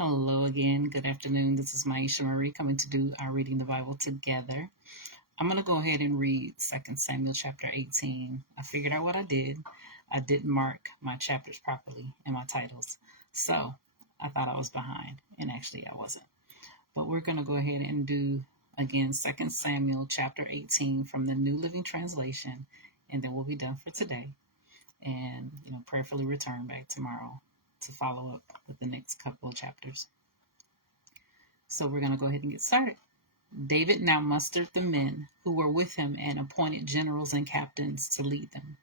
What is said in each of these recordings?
Hello again. Good afternoon. This is Myesha Marie coming to do our reading the Bible together. I'm going to go ahead and read 2 Samuel chapter 18. I figured out what I did. I didn't mark my chapters properly and my titles. So I thought I was behind, and actually I wasn't. But we're going to go ahead and do again 2 Samuel chapter 18 from the New Living Translation, and then we'll be done for today. And prayerfully return back tomorrow to follow up with the next couple of chapters. So we're going to go ahead and get started. David now mustered the men who were with him and appointed generals and captains to lead them.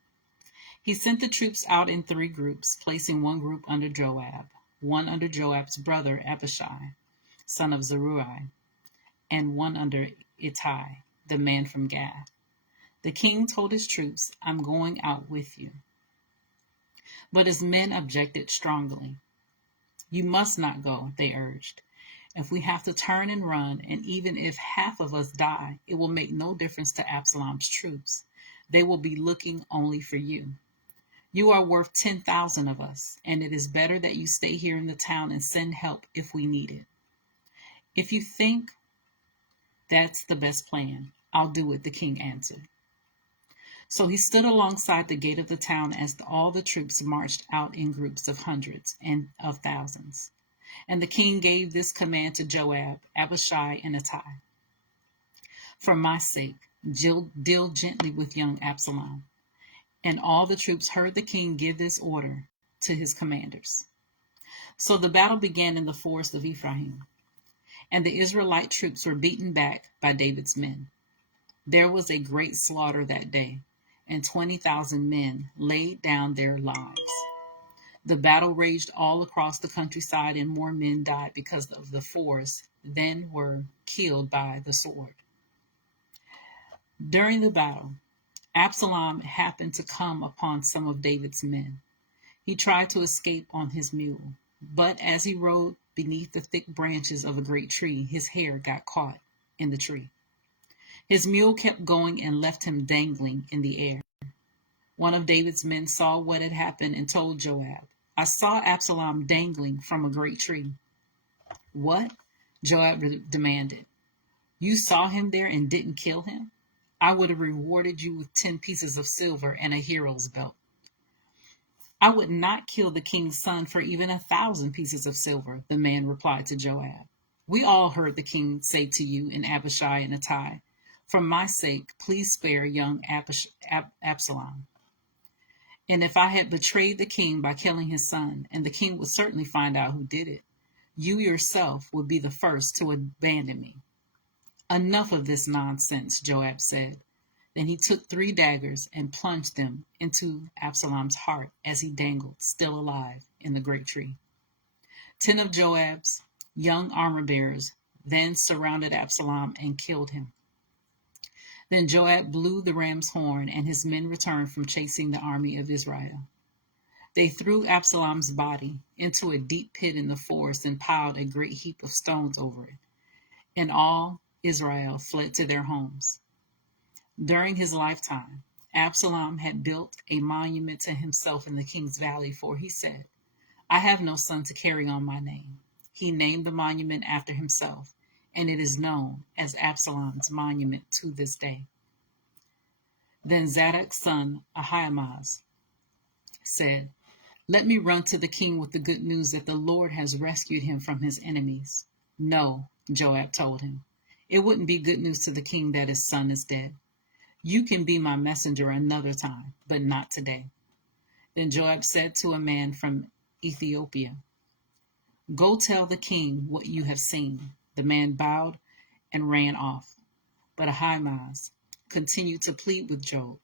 He sent the troops out in 3 groups, placing one group under Joab, one under Joab's brother Abishai, son of Zeruiah, and one under Ittai, the man from Gath. The king told his troops, "I'm going out with you." But his men objected strongly. "You must not go," they urged. "If we have to turn and run, and even if half of us die, it will make no difference to Absalom's troops. They will be looking only for you. You are worth 10,000 of us, and it is better that you stay here in the town and send help if we need it. If you think that's the best plan, I'll do it," the king answered. So he stood alongside the gate of the town as all the troops marched out in groups of hundreds and of thousands. And the king gave this command to Joab, Abishai, and Ittai: "For my sake, deal gently with young Absalom." And all the troops heard the king give this order to his commanders. So the battle began in the forest of Ephraim, and the Israelite troops were beaten back by David's men. There was a great slaughter that day, and 20,000 men laid down their lives. The battle raged all across the countryside, and more men died because of the forest than were killed by the sword. During the battle, Absalom happened to come upon some of David's men. He tried to escape on his mule, but as he rode beneath the thick branches of a great tree, his hair got caught in the tree. His mule kept going and left him dangling in the air. One of David's men saw what had happened and told Joab, "I saw Absalom dangling from a great tree." "What?" Joab demanded. "You saw him there and didn't kill him? I would have rewarded you with 10 pieces of silver and a hero's belt." "I would not kill the king's son for even 1,000 pieces of silver," the man replied to Joab. "We all heard the king say to you and Abishai and Ittai, 'For my sake, please spare young Absalom.' And if I had betrayed the king by killing his son, and the king would certainly find out who did it, you yourself would be the first to abandon me." "Enough of this nonsense," Joab said. Then he took 3 daggers and plunged them into Absalom's heart as he dangled, still alive, in the great tree. 10 of Joab's young armor-bearers then surrounded Absalom and killed him. Then Joab blew the ram's horn, and his men returned from chasing the army of Israel. They threw Absalom's body into a deep pit in the forest and piled a great heap of stones over it. And all Israel fled to their homes. During his lifetime, Absalom had built a monument to himself in the king's valley, for he said, "I have no son to carry on my name." He named the monument after himself, and it is known as Absalom's monument to this day. Then Zadok's son Ahimaaz said, "Let me run to the king with the good news that the Lord has rescued him from his enemies." "No," Joab told him. "It wouldn't be good news to the king that his son is dead. You can be my messenger another time, but not today." Then Joab said to a man from Ethiopia, "Go tell the king what you have seen." The man bowed and ran off. But Ahimaaz continued to plead with Joab,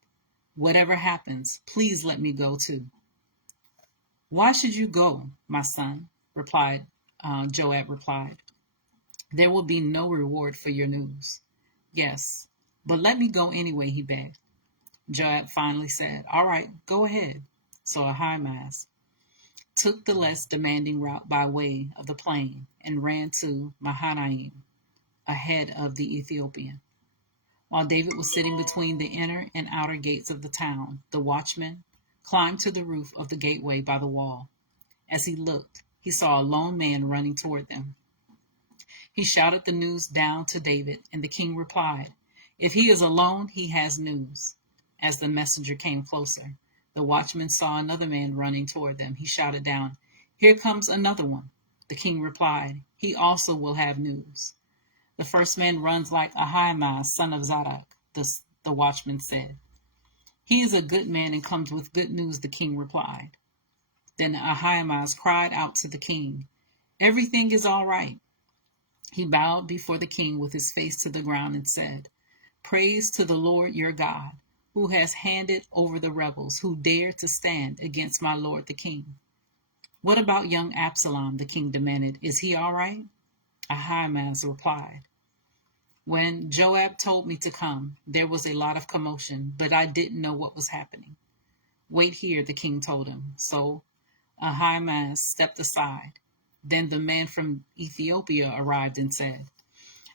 "Whatever happens, please let me go too." "Why should you go, my son?" Joab replied. "There will be no reward for your news." "Yes, but let me go anyway," he begged. Joab finally said, "All right, go ahead." So Ahimaaz took the less demanding route by way of the plain and ran to Mahanaim ahead of the Ethiopian. While David was sitting between the inner and outer gates of the town, the watchman climbed to the roof of the gateway by the wall. As he looked, he saw a lone man running toward them. He shouted the news down to David, and the king replied, "If he is alone, he has news." As the messenger came closer, the watchman saw another man running toward them. He shouted down, "Here comes another one." The king replied, "He also will have news." "The first man runs like Ahimaaz, son of Zadok," the watchman said. "He is a good man and comes with good news," the king replied. Then Ahimaaz cried out to the king, "Everything is all right." He bowed before the king with his face to the ground and said, "Praise to the Lord your God, who has handed over the rebels who dared to stand against my lord the king." "What about young Absalom?" the king demanded. "Is he all right?" Ahimaaz replied, "When Joab told me to come, there was a lot of commotion, but I didn't know what was happening." "Wait here," the king told him. So Ahimaaz stepped aside. Then the man from Ethiopia arrived and said,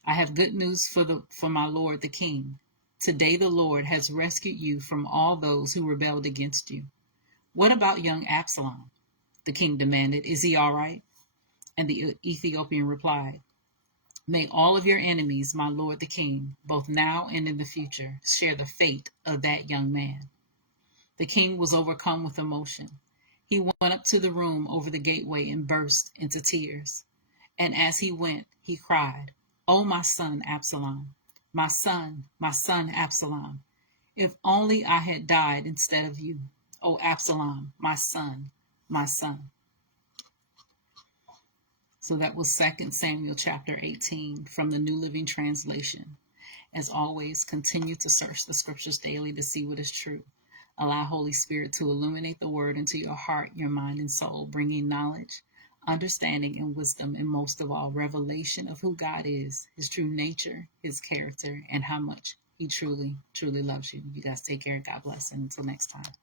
"I have good news for my lord the king. Today the Lord has rescued you from all those who rebelled against you." "What about young Absalom?" the king demanded. "Is he all right?" And the Ethiopian replied, "May all of your enemies, my lord the king, both now and in the future, share the fate of that young man." The king was overcome with emotion. He went up to the room over the gateway and burst into tears. And as he went, he cried, "Oh, my son Absalom, my son Absalom, if only I had died instead of you. Oh, Absalom, my son, my son." So that was 2 Samuel chapter 18 from the New Living Translation. As always, continue to search the scriptures daily to see what is true. Allow Holy Spirit to illuminate the word into your heart, your mind, and soul, bringing knowledge, understanding, and wisdom, and most of all, revelation of who God is, his true nature, his character, and how much he truly, truly loves you. You guys take care. God bless. And until next time.